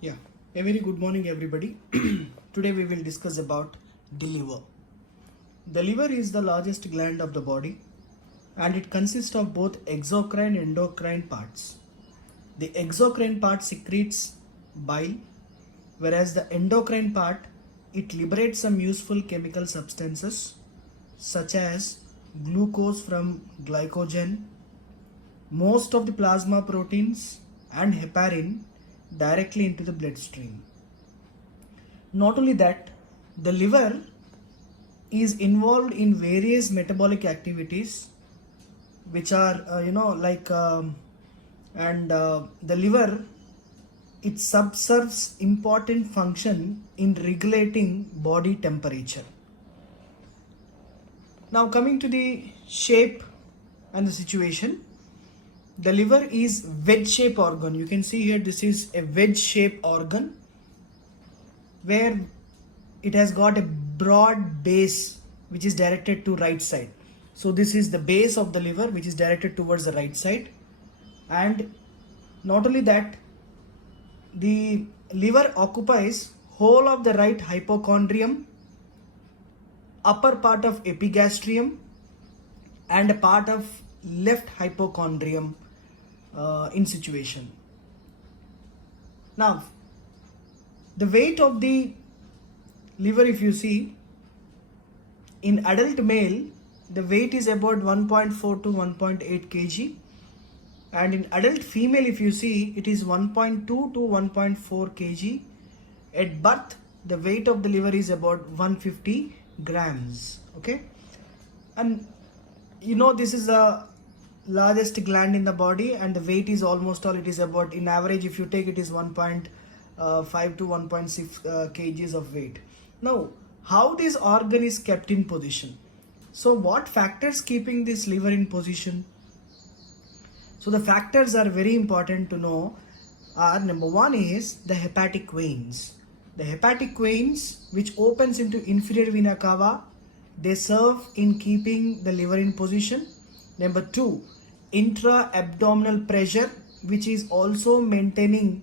Yeah, a very good morning, everybody. Today we will discuss about the liver. The liver is the largest gland of the body and it consists of both exocrine and endocrine parts. The exocrine part secretes bile, whereas the endocrine part it liberates some useful chemical substances such as glucose from glycogen, most of the plasma proteins and heparin directly into the bloodstream. Not only that, the liver is involved in various metabolic activities which are the liver it subserves important function in regulating body temperature. Now coming to the shape and the situation, the liver is wedge shaped organ. You can see here this is a wedge shaped organ where it has got a broad base which is directed to right side. So this is the base of the liver which is directed towards the right side, and not only that, the liver occupies whole of the right hypochondrium, upper part of epigastrium and a part of left hypochondrium in situation. Now the weight of the liver, if you see, in adult male the weight is about 1.4 to 1.8 kg, and in adult female if you see it is 1.2 to 1.4 kg. At birth the weight of the liver is about 150 grams. Okay, and you know this is the largest gland in the body and the weight is almost all, it is about, in average if you take it is 1.5 to 1.6 kgs of weight. Now how this organ is kept in position? So what factors keeping this liver in position? So the factors are very important to know are, number one is the hepatic veins. The hepatic veins which opens into inferior vena cava, they serve in keeping the liver in position. Number two, intra-abdominal pressure which is also maintaining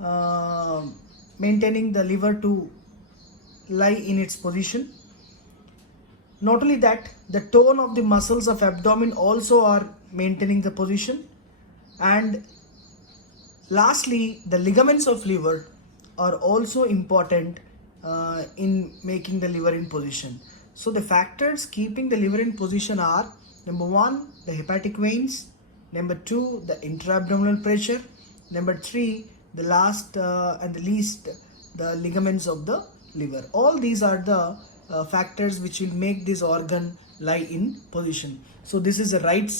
the liver to lie in its position. Not only that, the tone of the muscles of abdomen also are maintaining the position, and lastly the ligaments of liver are also important in making the liver in position. So the factors keeping the liver in position are, number one, the hepatic veins, number two, the intra-abdominal pressure, number three, the last and the least, the ligaments of the liver. All these are the factors which will make this organ lie in position. So this is the right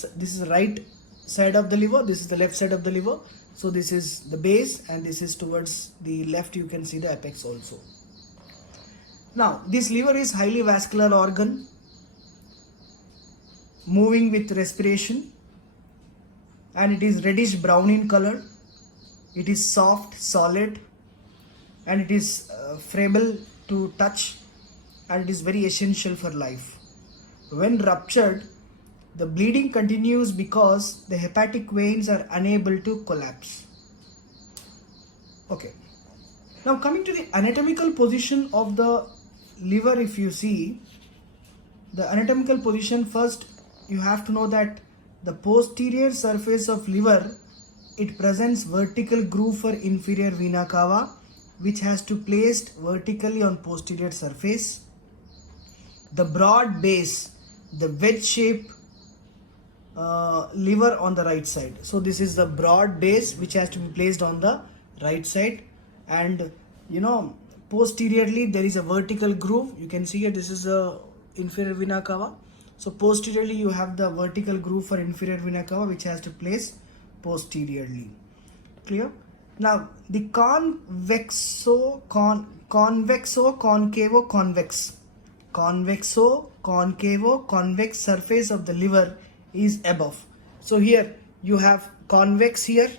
side of the liver, this is the left side of the liver. So this is the base and this is towards the left, you can see the apex also. Now this liver is highly vascular organ, moving with respiration, and it is reddish brown in color. It is soft, solid, and it is friable to touch, and it is very essential for life. When ruptured, the bleeding continues because the hepatic veins are unable to collapse. Okay. Now coming to the anatomical position of the liver, if you see the anatomical position, first you have to know that the posterior surface of liver, it presents vertical groove for inferior vena cava which has to placed vertically on posterior surface. The broad base, the wedge shape liver on the right side. So this is the broad base which has to be placed on the right side, and you know posteriorly there is a vertical groove. You can see here this is a inferior vena cava. So posteriorly you have the vertical groove for inferior vena cava which has to place posteriorly. Clear? Now the convexo concavo convex surface of the liver is above. So here you have convex here,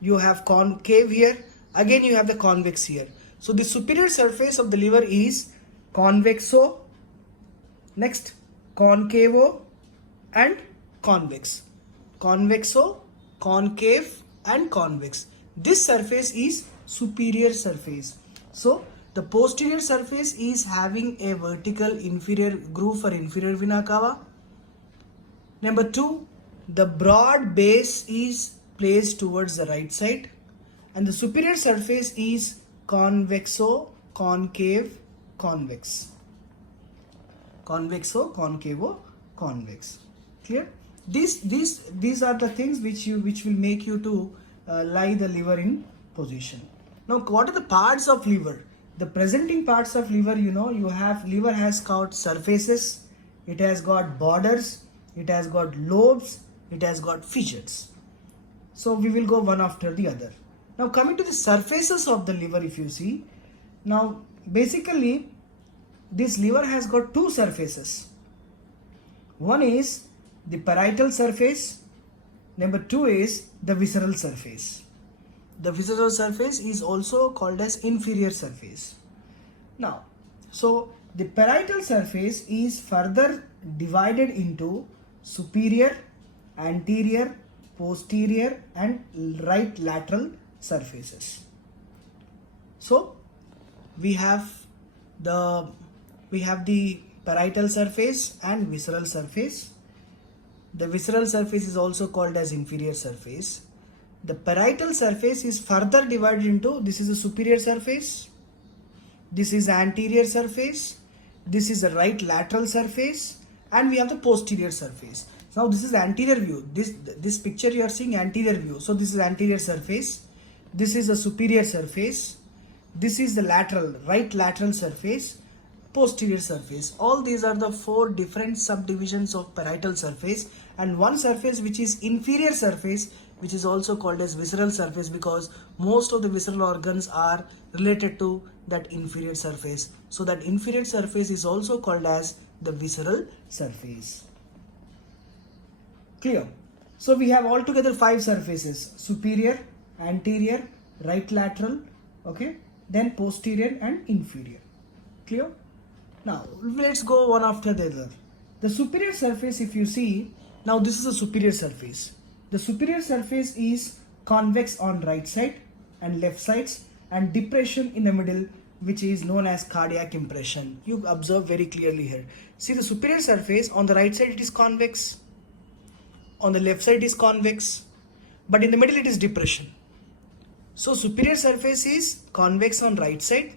you have concave here, again you have the convex here. So the superior surface of the liver is convexo, next concavo and convex. Convexo, concave and convex. This surface is superior surface. So the posterior surface is having a vertical inferior groove for inferior vena cava. Number 2, the broad base is placed towards the right side, and the superior surface is convexo concave convex. Convexo concavo convex. Clear? These are the things which will make you to lie the liver in position. Now, what are the parts of liver? The presenting parts of liver, you have liver has got surfaces, it has got borders, it has got lobes, it has got fissures. So we will go one after the other. Now coming to the surfaces of the liver, if you see, now basically this liver has got two surfaces. One is the parietal surface, number 2 is the visceral surface. The visceral surface is also called as inferior surface. Now, so the parietal surface is further divided into superior, anterior, posterior and right lateral surfaces. So we have the parietal surface and visceral surface. The visceral surface is also called as inferior surface. The parietal surface is further divided into, this is the superior surface, this is the anterior surface, this is the right lateral surface, and we have the posterior surface. Now this is anterior view. This picture you are seeing anterior view. So this is anterior surface, this is the superior surface, this is the lateral, right lateral surface, posterior surface. All these are the 4 different subdivisions of parietal surface, and one surface which is inferior surface, which is also called as visceral surface, because most of the visceral organs are related to that inferior surface. So that inferior surface is also called as the visceral surface. Clear? So we have altogether 5 surfaces: superior, anterior, right lateral, okay, then posterior and inferior. Clear? Now let's go one after the other. The superior surface, if you see, now this is a superior surface. The superior surface is convex on right side and left sides, and depression in the middle, which is known as cardiac impression. You observe very clearly here. See, the superior surface on the right side it is convex, on the left side is convex, but in the middle it is depression. So superior surface is convex on right side,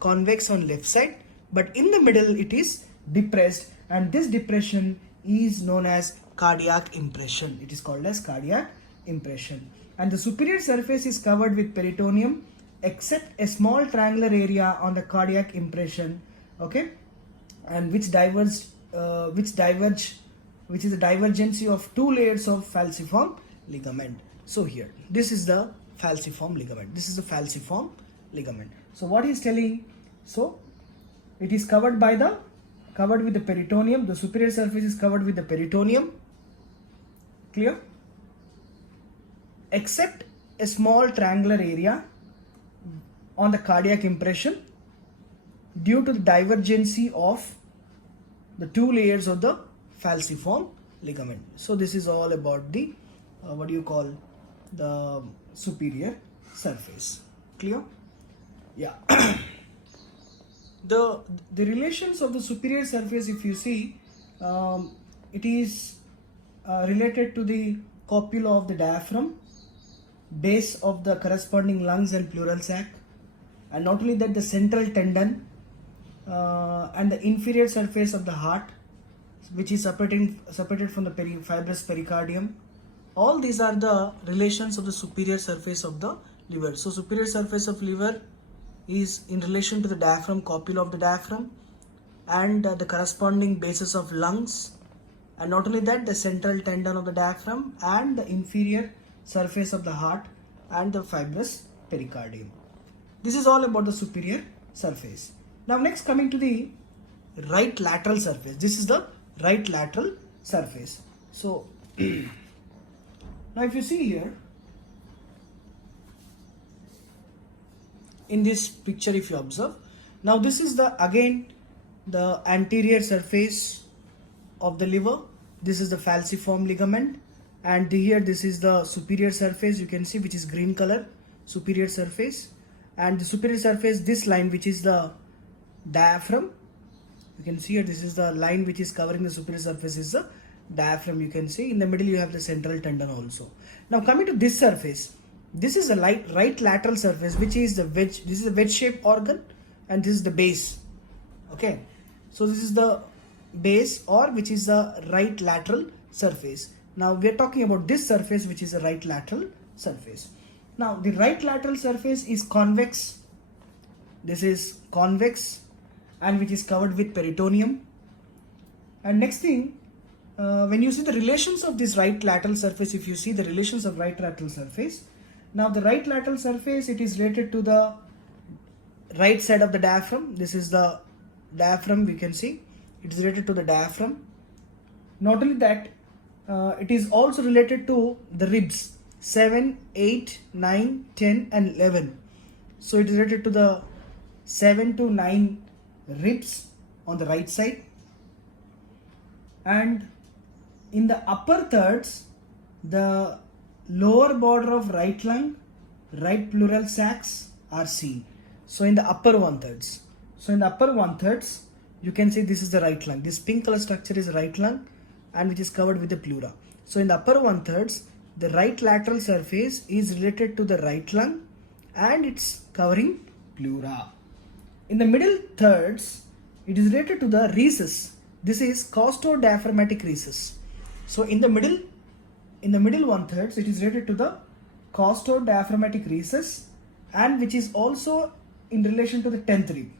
convex on left side, but in the middle it is depressed, and this depression is known as cardiac impression. It is called as cardiac impression. And the superior surface is covered with peritoneum except a small triangular area on the cardiac impression, okay, and which is the divergency of 2 layers of falciform ligament. So here, this is the falciform ligament. This is the falciform ligament. So what he is telling, so it is covered with the peritoneum. The superior surface is covered with the peritoneum. Clear? Except a small triangular area on the cardiac impression due to the divergency of the 2 layers of the falciform ligament. So this is all about the the superior surface. Clear? Yeah. The relations of the superior surface, if you see, it is related to the copula of the diaphragm, base of the corresponding lungs and pleural sac, and not only that, the central tendon and the inferior surface of the heart, which is separated from the fibrous pericardium. All these are the relations of the superior surface of the liver. So superior surface of liver is in relation to the diaphragm, copula of the diaphragm, and the corresponding bases of lungs, and not only that, the central tendon of the diaphragm and the inferior surface of the heart and the fibrous pericardium. This is all about the superior surface. Now next, coming to the right lateral surface. This is the right lateral surface. So now if you see here in this picture, if you observe, now this is again the anterior surface of the liver. This is the falciform ligament, and here this is the superior surface, you can see, which is green color. superior surface, and the superior surface, this line which is the diaphragm, you can see here, this is the line which is covering the superior surface is the diaphragm. You can see in the middle you have the central tendon also. Now coming to this surface, this is the right lateral surface, which is the wedge. This is a wedge shaped organ, and this is the base. Okay, so this is the base, or which is the right lateral surface. Now we are talking about this surface, which is the right lateral surface. Now the right lateral surface is convex. This is convex, and which is covered with peritoneum. And next thing, when you see the relations of this right lateral surface, if you see the relations of right lateral surface, now the right lateral surface, it is related to the right side of the diaphragm. This is the diaphragm, we can see it is related to the diaphragm. Not only that, it is also related to the ribs 7, 8, 9, 10 and 11. So it is related to the 7 to 9 ribs on the right side. And in the upper thirds, the lower border of right lung, right pleural sacs are seen. So in the upper one thirds. So in the upper one thirds, you can see this is the right lung. This pink color structure is right lung, and which is covered with the pleura. So in the upper one thirds, the right lateral surface is related to the right lung, and it's covering pleura. In the middle thirds, it is related to the recess. This is costodiaphragmatic recess. So in the middle one thirds, it is related to the costodiaphragmatic recess, and which is also in relation to the 10th rib.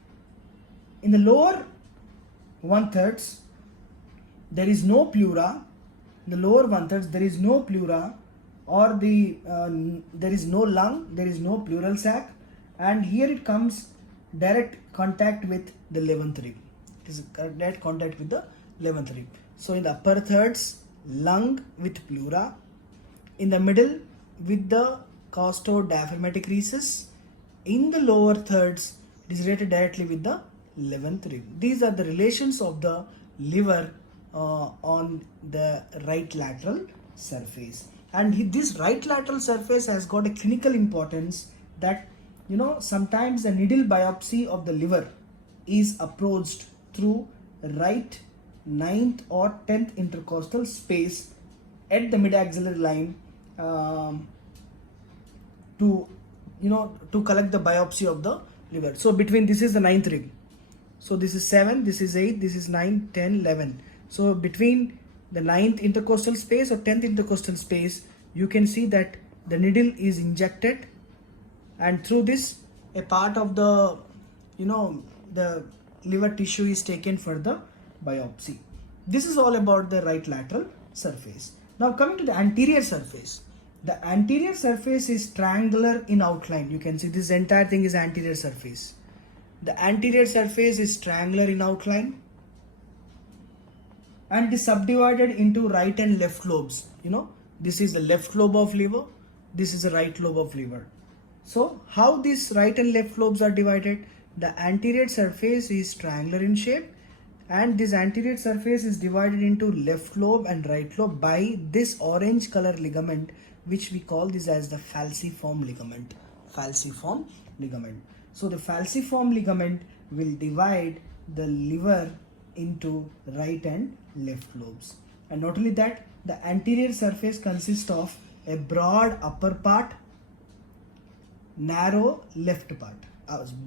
In the lower one thirds, there is no pleura. In the lower one thirds, there is no pleura, or there is no lung, there is no pleural sac, and here it comes direct contact with the 11th rib. It is direct contact with the 11th rib. So in the upper thirds, lung with pleura. In the middle, with the costodiaphragmatic recess. In the lower thirds, it is related directly with the 11th rib. These are the relations of the liver on the right lateral surface. And this right lateral surface has got a clinical importance that, sometimes the needle biopsy of the liver is approached through right 9th or 10th intercostal space at the mid-axillary line to collect the biopsy of the liver. So between, this is the 9th rib. So this is 7, this is 8, this is 9, 10, 11. So between the 9th intercostal space or 10th intercostal space, you can see that the needle is injected, and through this a part of the the liver tissue is taken for the biopsy. This is all about the right lateral surface. Now coming to the anterior surface. The anterior surface is triangular in outline. You can see this entire thing is anterior surface. The anterior surface is triangular in outline, and is subdivided into right and left lobes. This is the left lobe of liver, this is the right lobe of liver. So how these right and left lobes are divided? The anterior surface is triangular in shape, and this anterior surface is divided into left lobe and right lobe by this orange color ligament, which we call this as the falciform ligament. Falciform ligament. So the falciform ligament will divide the liver into right and left lobes. And not only that, the anterior surface consists of a broad upper part, narrow left part,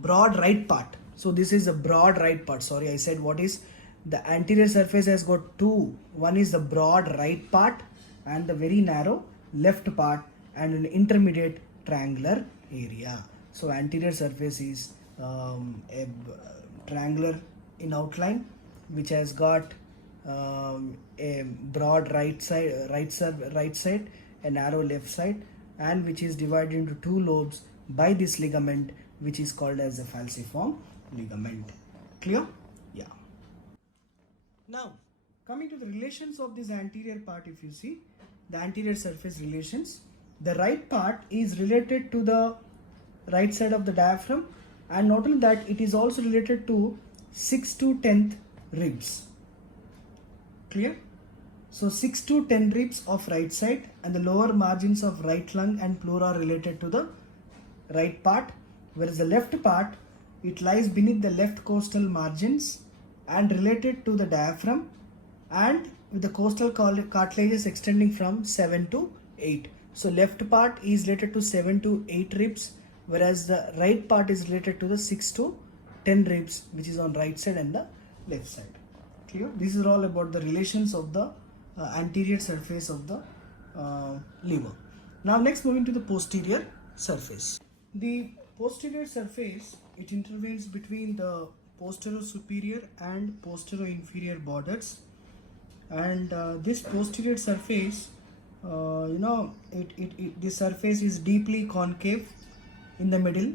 broad right part. So this is a broad right part. Sorry, I said what is the anterior surface has got two. One is the broad right part and the very narrow left part, and an intermediate triangular area. So anterior surface is a triangular in outline, which has got a broad right side, a narrow left side, and which is divided into two lobes by this ligament, which is called as the falciform ligament. Clear? Yeah. Now coming to the relations of this anterior part, if you see the anterior surface relations, the right part is related to the right side of the diaphragm, and not only that, it is also related to 6th to 10th ribs. Clear? So 6 to 10 ribs of right side, and the lower margins of right lung and pleura are related to the right part, whereas the left part, it lies beneath the left costal margins and related to the diaphragm, and with the costal cartilages extending from 7 to 8. So left part is related to 7 to 8 ribs, whereas the right part is related to the 6 to 10 ribs, which is on right side and the left side. Clear? This is all about the relations of the anterior surface of the liver. Now next, moving to the posterior surface. The posterior surface, it intervenes between the posterior superior and posterior inferior borders, and this posterior surface, the surface is deeply concave in the middle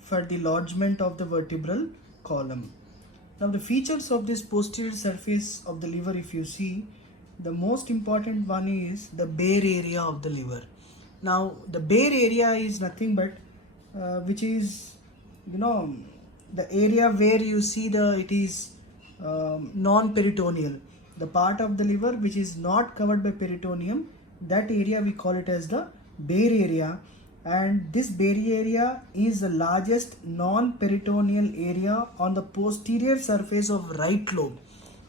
for the lodgement of the vertebral column. Now the features of this posterior surface of the liver, if you see, the most important one is the bare area of the liver. Now the bare area is nothing but which is the area where you see it is non-peritoneal, the part of the liver which is not covered by peritoneum, that area we call it as the bare area. And this bare area is the largest non-peritoneal area on the posterior surface of right lobe.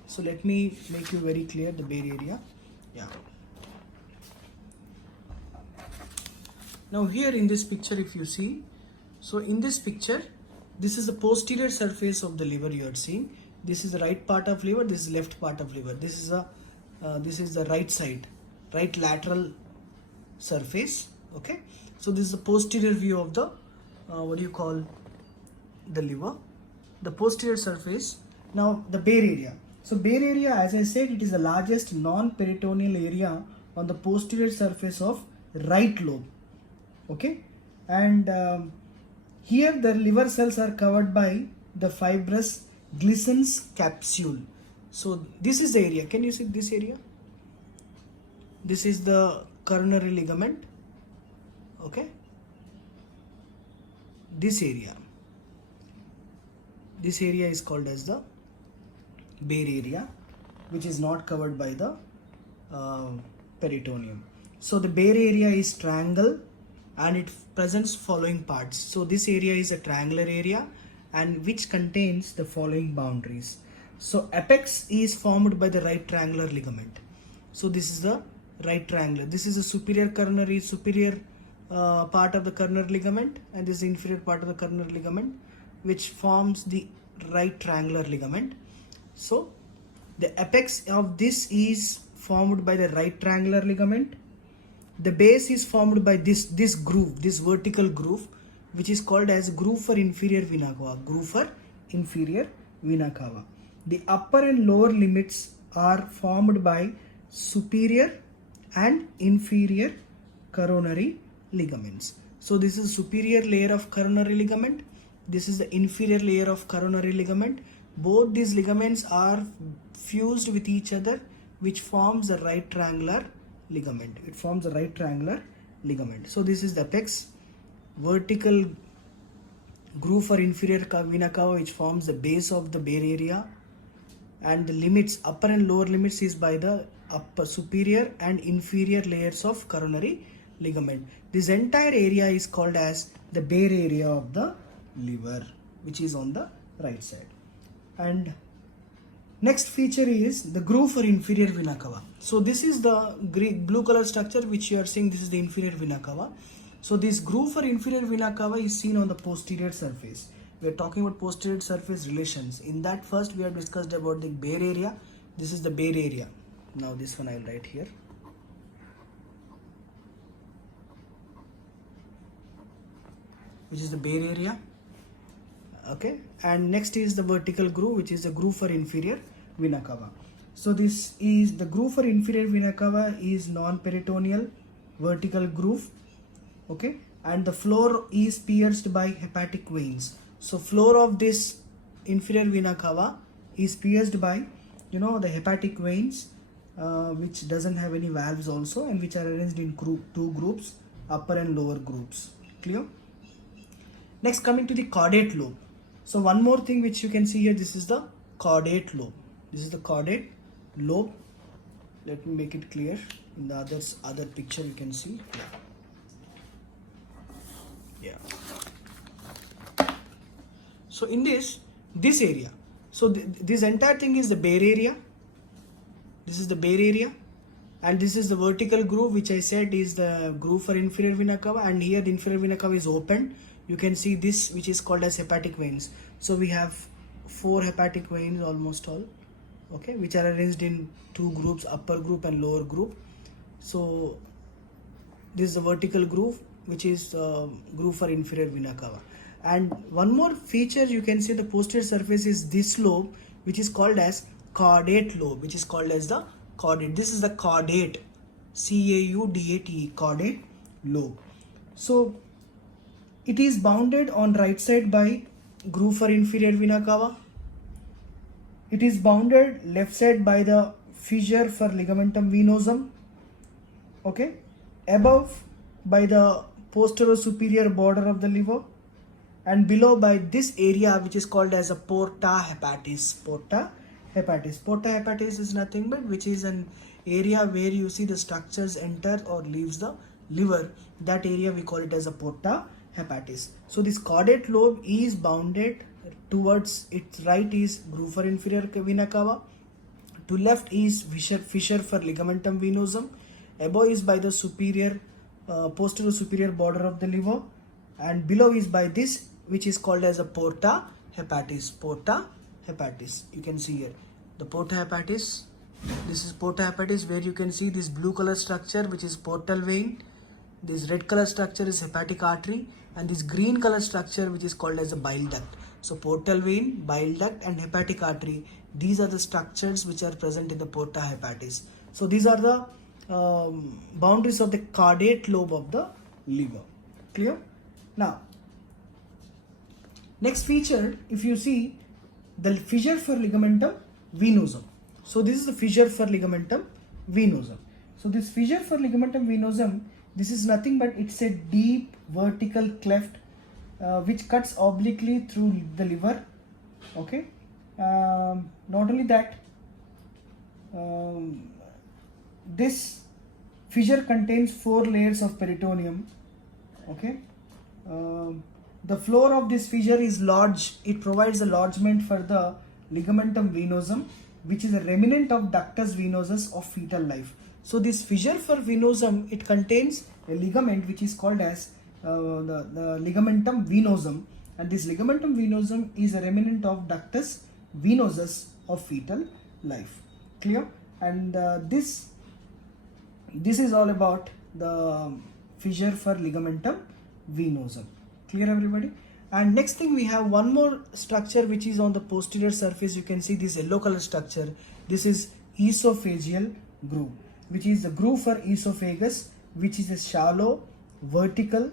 So let me make you very clear the bare area. Yeah. Now here in this picture, if you see, so in this picture, this is the posterior surface of the liver you are seeing. This is the right part of liver, this is left part of liver. This is the right side, right lateral surface. Okay. So this is the posterior view of the the liver, the posterior surface. Now the bare area. So bare area, as I said, it is the largest non-peritoneal area on the posterior surface of right lobe. Okay, and here the liver cells are covered by the fibrous Glissen's capsule. So this is the area. Can you see this area? This is the coronary ligament. Okay, this area is called as the bare area, which is not covered by the peritoneum. So the bare area is triangle and it presents following parts. So this area is a triangular area and which contains the following boundaries. So apex is formed by the right triangular ligament. So this is the right triangular. This is a superior part of the coronary ligament, and this is the inferior part of the coronary ligament, which forms the right triangular ligament. So the apex of this is formed by the right triangular ligament. The base is formed by this groove, this vertical groove, which is called as groove for inferior vena cava. Groove for inferior vena cava. The upper and lower limits are formed by superior and inferior coronary ligaments. So this is superior layer of coronary ligament. This is the inferior layer of coronary ligament. Both these ligaments are fused with each other, which forms the right triangular ligament. It forms a right triangular ligament. So this is the apex, vertical groove for inferior vena cava, which forms the base of the bare area, and the limits, upper and lower limits, is by the upper superior and inferior layers of coronary ligament. This entire area is called as the bare area of the liver, which is on the right side. And next feature is the groove for inferior vena cava. So this is the blue color structure which you are seeing. This is the inferior vena cava. So this groove for inferior vena cava is seen on the posterior surface. We are talking about posterior surface relations. In that, first we have discussed about the bare area. This is the bare area. Now this one I will write here. Which is the bare area. Okay, and next is the vertical groove, which is the groove for inferior vena cava. So this is the groove for inferior vena cava is non-peritoneal vertical groove. Okay, and the floor is pierced by hepatic veins. So floor of this inferior vena cava is pierced by the hepatic veins, which doesn't have any valves also, and which are arranged in two groups, upper and lower groups. Clear? Next, coming to the caudate lobe. So one more thing which you can see here, this is the caudate lobe. This is the caudate lobe. Let me make it clear. In the other picture you can see. Yeah. So in this area, so this entire thing is the bare area. This is the bare area, and this is the vertical groove, which I said is the groove for inferior vena cava, and here the inferior vena cava is open. You can see this, which is called as hepatic veins. So we have 4 hepatic veins almost all, okay, which are arranged in 2 groups, upper group and lower group. So this is the vertical groove, which is groove for inferior vena cava. And one more feature you can see the posterior surface is this lobe, which is called as caudate lobe, which is called as the caudate. This is the caudate, C-A-U-D-A-T-E, caudate lobe. So it is bounded on right side by groove for inferior vena cava. It is bounded left side by the fissure for ligamentum venosum, okay, above by the posterior superior border of the liver, and below by this area which is called as a porta hepatis. Porta hepatis. Porta hepatis is nothing but which is an area where you see the structures enter or leaves the liver. That area we call it as a porta hepatis. So this caudate lobe is bounded towards its right is groove for inferior vena cava, to left is fissure for ligamentum venosum, above is by the superior posterior superior border of the liver, and below is by this which is called as a porta hepatis. Porta hepatis, you can see here the porta hepatis. This is porta hepatis, where you can see this blue color structure which is portal vein, this red color structure is hepatic artery, and this green color structure which is called as a bile duct. So portal vein, bile duct and hepatic artery, these are the structures which are present in the porta hepatis. So these are the boundaries of the caudate lobe of the liver. Clear? Now, next feature, if you see the fissure for ligamentum venosum. So this is the fissure for ligamentum venosum. So this fissure for ligamentum venosum, this is nothing but it's a deep vertical cleft which cuts obliquely through the liver. Okay. Not only that, this fissure contains 4 layers of peritoneum. Okay. The floor of this fissure is large. It provides a lodgement for the ligamentum venosum, which is a remnant of ductus venosus of fetal life. So this fissure for venosum, it contains a ligament which is called as the ligamentum venosum, and this ligamentum venosum is a remnant of ductus venosus of fetal life. Clear? And this is all about the fissure for ligamentum venosum. Clear, everybody? And next thing, we have one more structure which is on the posterior surface. You can see this yellow color structure. This is esophageal groove, which is the groove for esophagus, which is a shallow vertical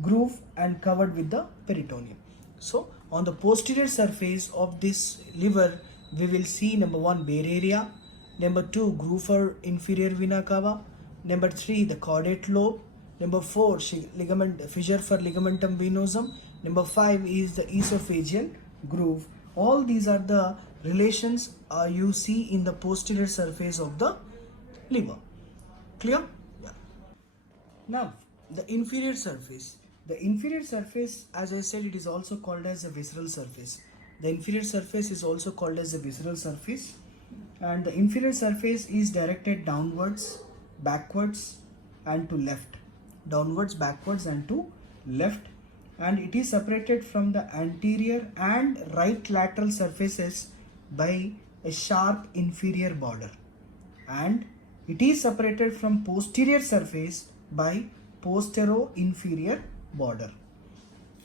groove and covered with the peritoneum. So on the posterior surface of this liver, we will see number 1 bare area, number 2 groove for inferior vena cava, number 3 the caudate lobe, number 4 fissure for ligamentum venosum, number 5 is the esophageal groove. All these are the relations you see in the posterior surface of the liver. Clear? Yeah. Now the inferior surface. The inferior surface, as I said, it is also called as a visceral surface. The inferior surface is also called as a visceral surface, and the inferior surface is directed downwards, backwards and to left. Downwards, backwards and to left, and it is separated from the anterior and right lateral surfaces by a sharp inferior border, and it is separated from posterior surface by posterior inferior border.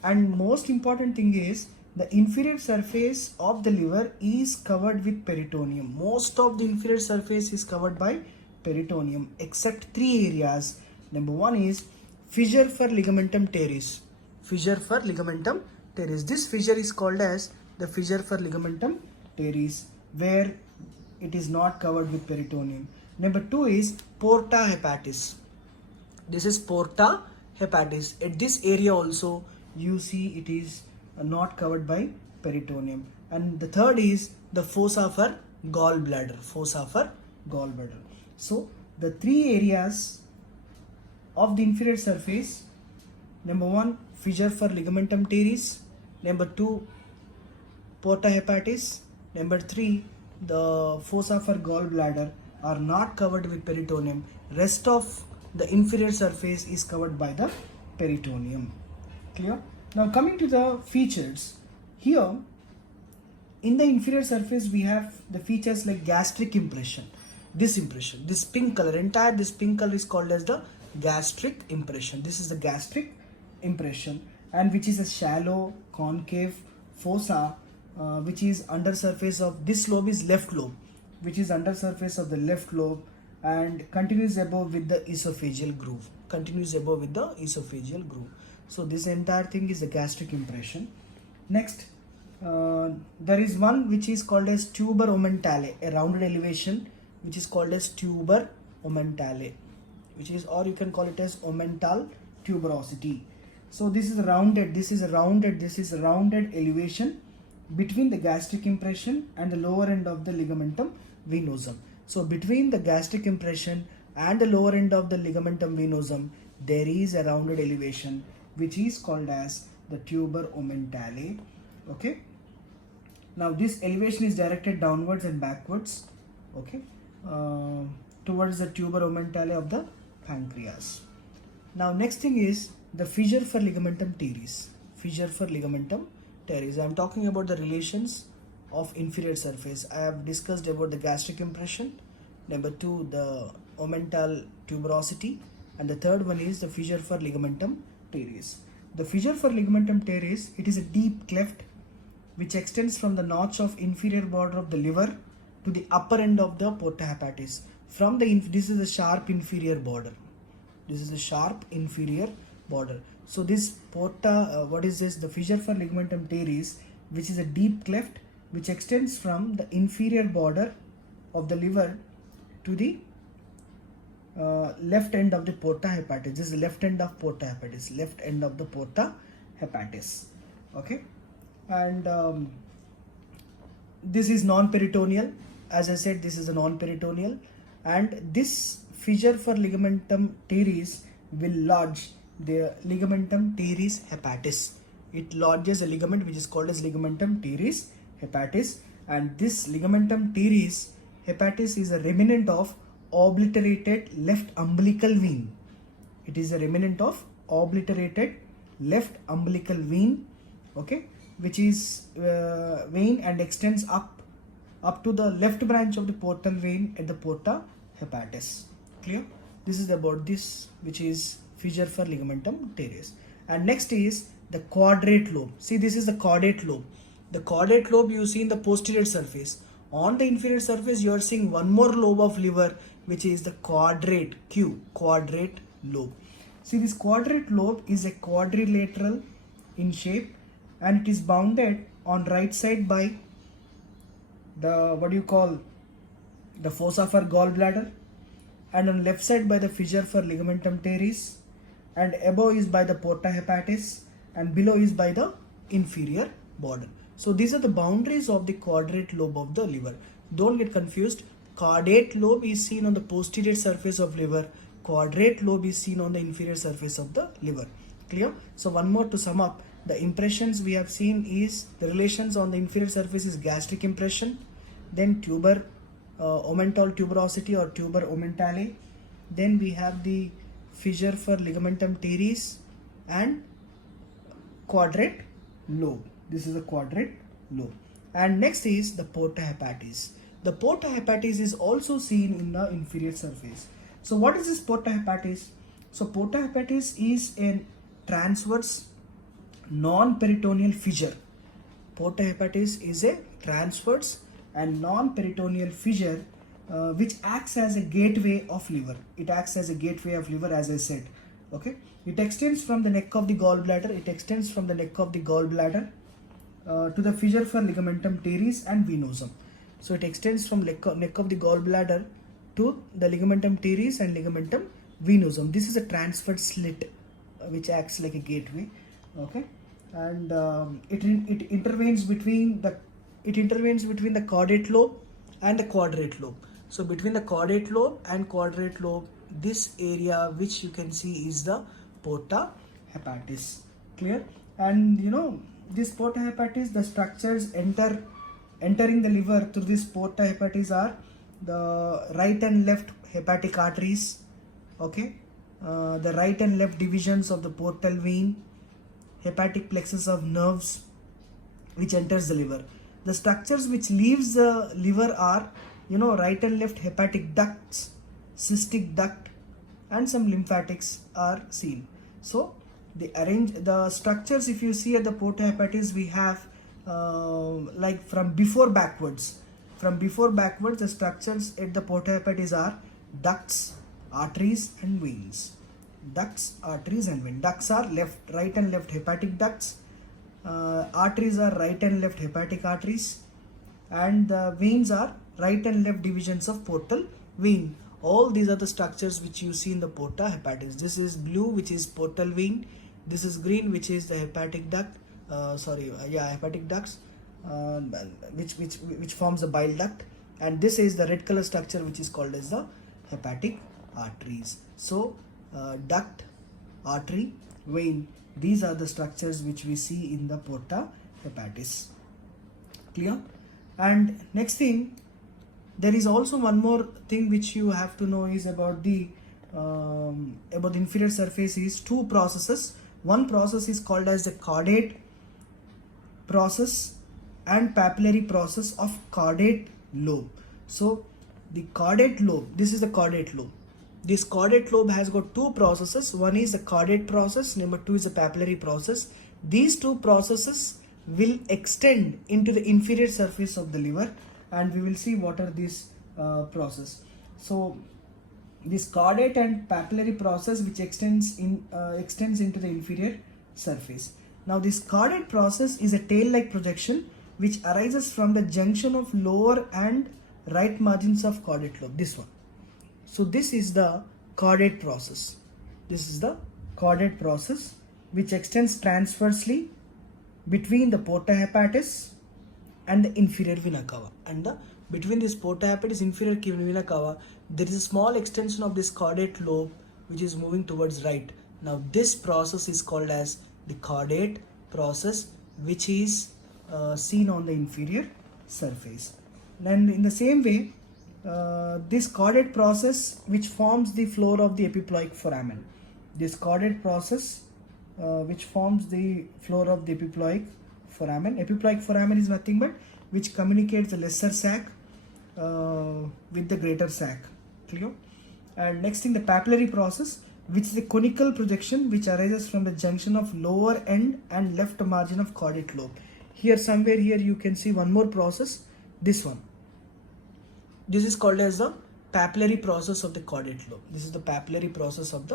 And most important thing is the inferior surface of the liver is covered with peritoneum. Most of the inferior surface is covered by peritoneum except 3 areas. Number 1 is fissure for ligamentum teres. Fissure for ligamentum teres. This fissure is called as the fissure for ligamentum teres, where it is not covered with peritoneum. Number 2 is porta hepatis. This is porta hepatis. At this area also you see it is not covered by peritoneum. And the third is the fossa for gallbladder. Fossa for gallbladder. So the 3 areas of the inferior surface: number 1 fissure for ligamentum teres, number 2 porta hepatis. Number 3, the fossa for gallbladder are not covered with peritoneum. Rest of the inferior surface is covered by the peritoneum. Clear? Now coming to the features. Here in the inferior surface we have the features like gastric impression. This pink color, entire this pink color is called as the gastric impression. This is the gastric impression, and which is a shallow concave fossa which is under surface of this lobe is left lobe, which is under surface of the left lobe and continues above with the esophageal groove. So this entire thing is the gastric impression. Next, there is one which is called as tuber omentale, a rounded elevation which is called as tuber omentale, which is, or you can call it as omental tuberosity. So this is a rounded elevation between the gastric impression and the lower end of the ligamentum venosum. So between the gastric impression and the lower end of the ligamentum venosum, there is a rounded elevation which is called as the tuber omentale. Okay. Now this elevation is directed downwards and backwards. Okay. Towards the tuber omentale of the pancreas. Now next thing is the fissure for ligamentum teres. I am talking about the relations of inferior surface. I have discussed about the gastric impression. Number 2, the omental tuberosity, and the third one is the fissure for ligamentum teres. The fissure for ligamentum teres, it is a deep cleft which extends from the notch of inferior border of the liver to the upper end of the porta hepatis. This is a sharp inferior border. So this porta, the fissure for ligamentum teres, which is a deep cleft which extends from the inferior border of the liver to the left end of the porta hepatis. This is the left end of the porta hepatis. Okay, and this is non-peritoneal. As I said, this is a non-peritoneal, and this fissure for ligamentum teres will lodge the ligamentum teres hepatis. It lodges a ligament which is called as ligamentum teres hepatis, and this ligamentum teres hepatis is a remnant of obliterated left umbilical vein. It is a remnant of obliterated left umbilical vein, okay, which is vein and extends up to the left branch of the portal vein at the porta hepatis. Clear? This is about this, which is fissure for ligamentum teres. And next is the quadrate lobe. See, this is the caudate lobe. The caudate lobe you see in the posterior surface. On the inferior surface, you are seeing one more lobe of liver, which is the quadrate lobe. See, this quadrate lobe is a quadrilateral in shape, and it is bounded on right side by the the fossa for gallbladder, and on left side by the fissure for ligamentum teres, and above is by the porta hepatis, and below is by the inferior border. So these are the boundaries of the quadrate lobe of the liver. Don't get confused. Caudate lobe is seen on the posterior surface of liver. Quadrate lobe is seen on the inferior surface of the liver. Clear? So one more to sum up. The impressions we have seen is the relations on the inferior surface is gastric impression, then tuber omental tuberosity or tuber omentale, then we have the fissure for ligamentum teres and quadrate lobe. This is the quadrate lobe. And next is the porta hepatis. The porta hepatis is also seen in the inferior surface. So what is this porta hepatis? So porta hepatis is a transverse non-peritoneal fissure. Porta hepatis is a transverse and non-peritoneal fissure which acts as a gateway of liver. It acts as a gateway of liver, as I said. Okay, it extends from the neck of the gallbladder. To the fissure for ligamentum teres and venosum. So it extends from neck of the gallbladder to the ligamentum teres and ligamentum venosum. This is a transverse slit which acts like a gateway. Okay, and it intervenes between the caudate lobe and the quadrate lobe. So between the caudate lobe and quadrate lobe, this area which you can see is the porta hepatis. Clear? And this porta hepatis, the structures entering the liver through this porta hepatis are the right and left hepatic arteries, okay, the right and left divisions of the portal vein, hepatic plexus of nerves which enters the liver. The structures which leaves the liver are, right and left hepatic ducts, cystic duct, and some lymphatics are seen. So the structures, if you see at the porta hepatis, we have like from before backwards, the structures at the porta hepatis are ducts, arteries, and veins. Ducts, arteries, and veins. Ducts are right and left hepatic ducts. Arteries are right and left hepatic arteries, and the veins are right and left divisions of portal vein. All these are the structures which you see in the porta hepatis. This is blue, which is portal vein. This is green, which is the hepatic duct. Hepatic ducts, which forms the bile duct, and this is the red color structure which is called as the hepatic arteries. So duct, artery, vein, these are the structures which we see in the porta hepatis. Clear? And next thing, there is also one more thing which you have to know is about the inferior surface is two processes. One process is called as the caudate process and papillary process of caudate lobe. So the caudate lobe, this is the caudate lobe. This caudate lobe has got two processes. One is the caudate process, number two is the papillary process. These two processes will extend into the inferior surface of the liver, and we will see what are these process. So this caudate and papillary process which extends into the inferior surface. Now this caudate process is a tail-like projection which arises from the junction of lower and right margins of caudate lobe. This one. So this is the caudate process. This is the caudate process which extends transversely between the porta hepatis and the inferior vena cava. And between this porta hepatis, inferior vena cava, there is a small extension of this caudate lobe which is moving towards right. Now this process is called as the caudate process, which is seen on the inferior surface. And in the same way, this caudate process which forms the floor of the epiploic foramen. This caudate process which forms the floor of the epiploic foramen. Epiploic foramen is nothing but which communicates the lesser sac with the greater sac. Clear? And next thing, the papillary process, which is a conical projection which arises from the junction of lower end and left margin of caudate lobe. Here somewhere here you can see one more process, this one. This is called as the papillary process of the caudate lobe. This is the papillary process of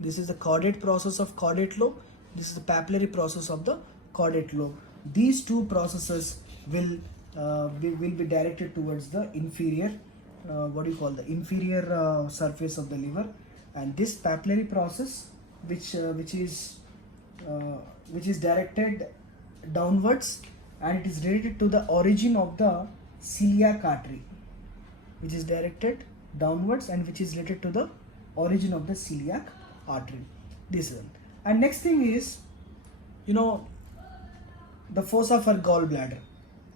this is the caudate process of caudate lobe. This is the papillary process of the caudate lobe. These two processes will be directed towards the inferior, the inferior surface of the liver. And this papillary process which is directed downwards, and it is related to the origin of the celiac artery, which is directed downwards and which is related to the origin of the celiac artery. This one. And next thing is, the fossa for gallbladder.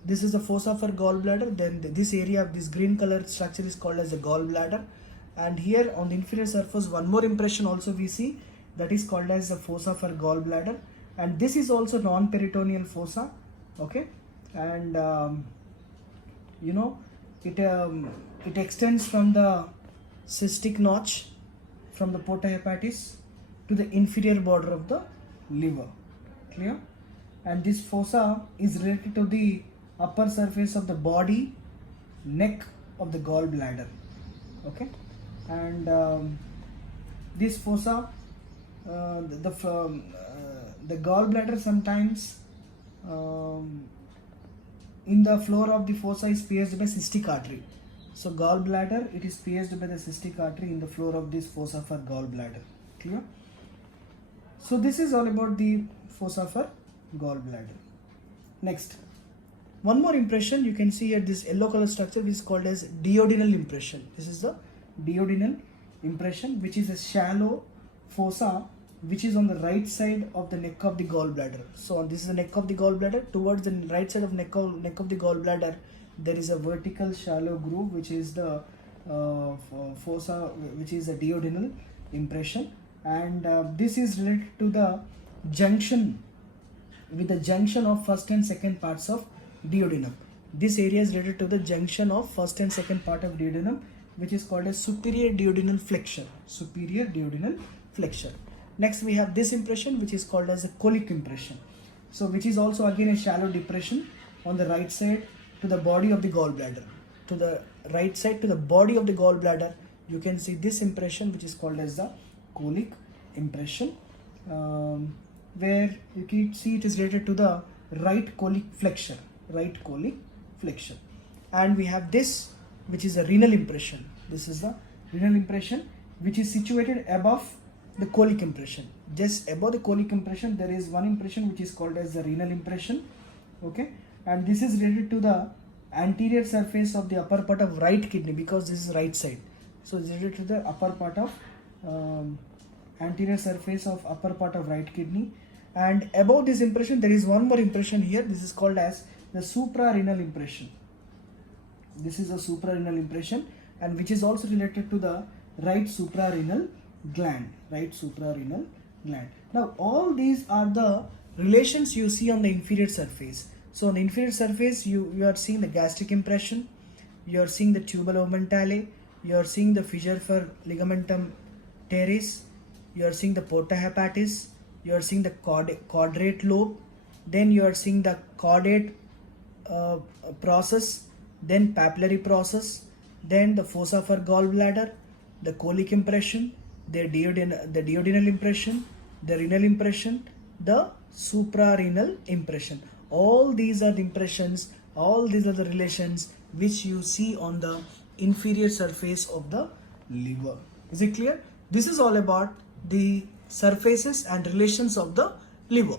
This is the fossa for gallbladder. Then this area of this green color structure is called as the gallbladder. And here on the inferior surface, one more impression also we see, that is called as the fossa for gallbladder. And this is also non-peritoneal fossa. Okay, and it extends from the cystic notch from the porta hepatis to the inferior border of the liver. Clear? And this fossa is related to the upper surface of the body, neck of the gallbladder. Okay, and this fossa, the gallbladder sometimes in the floor of the fossa is pierced by cystic artery. So gallbladder, it is pierced by the cystic artery in the floor of this fossa for gallbladder. Clear? So this is all about the fossa for gallbladder. Next, one more impression you can see here, this yellow color structure which is called as duodenal impression. This is the duodenal impression, which is a shallow fossa which is on the right side of the neck of the gallbladder. So this is the neck of the gallbladder. Towards the right side of neck of the gallbladder, there is a vertical shallow groove, which is the fossa, which is a duodenal impression, and this is related to the junction with the junction of first and second parts of duodenum. This area is related to the junction of first and second part of duodenum, which is called as superior duodenal flexure. Superior duodenal flexure. Next we have this impression, which is called as a colic impression. So which is also again a shallow depression on the right side to the body of the gallbladder. To the right side to the body of the gallbladder, you can see this impression, which is called as the colic impression, where you can see it is related to the right colic flexure. Right colic flexure. And we have this, which is a renal impression. This is the renal impression, which is situated above the colic impression. Just above the colic impression, there is one impression which is called as the renal impression. Okay, and this is related to the anterior surface of the upper part of right kidney, because this is right side. So it's related to the upper part of anterior surface of upper part of right kidney. And above this impression, there is one more impression here. This is called as the suprarenal impression. This is a suprarenal impression, and which is also related to the right suprarenal gland. Right suprarenal gland. Now all these are the relations you see on the inferior surface. So on the inferior surface, you are seeing the gastric impression, you are seeing the tubulomomentale, you are seeing the fissure for ligamentum teres, you are seeing the porta hepatis, you are seeing the caudate lobe, then you are seeing the caudate process, then papillary process, then the fossa for gallbladder, the colic impression, the duodenal impression, the renal impression, the suprarenal impression. All these are the impressions, all these are the relations which you see on the inferior surface of the liver. Is it clear? This is all about the surfaces and relations of the liver.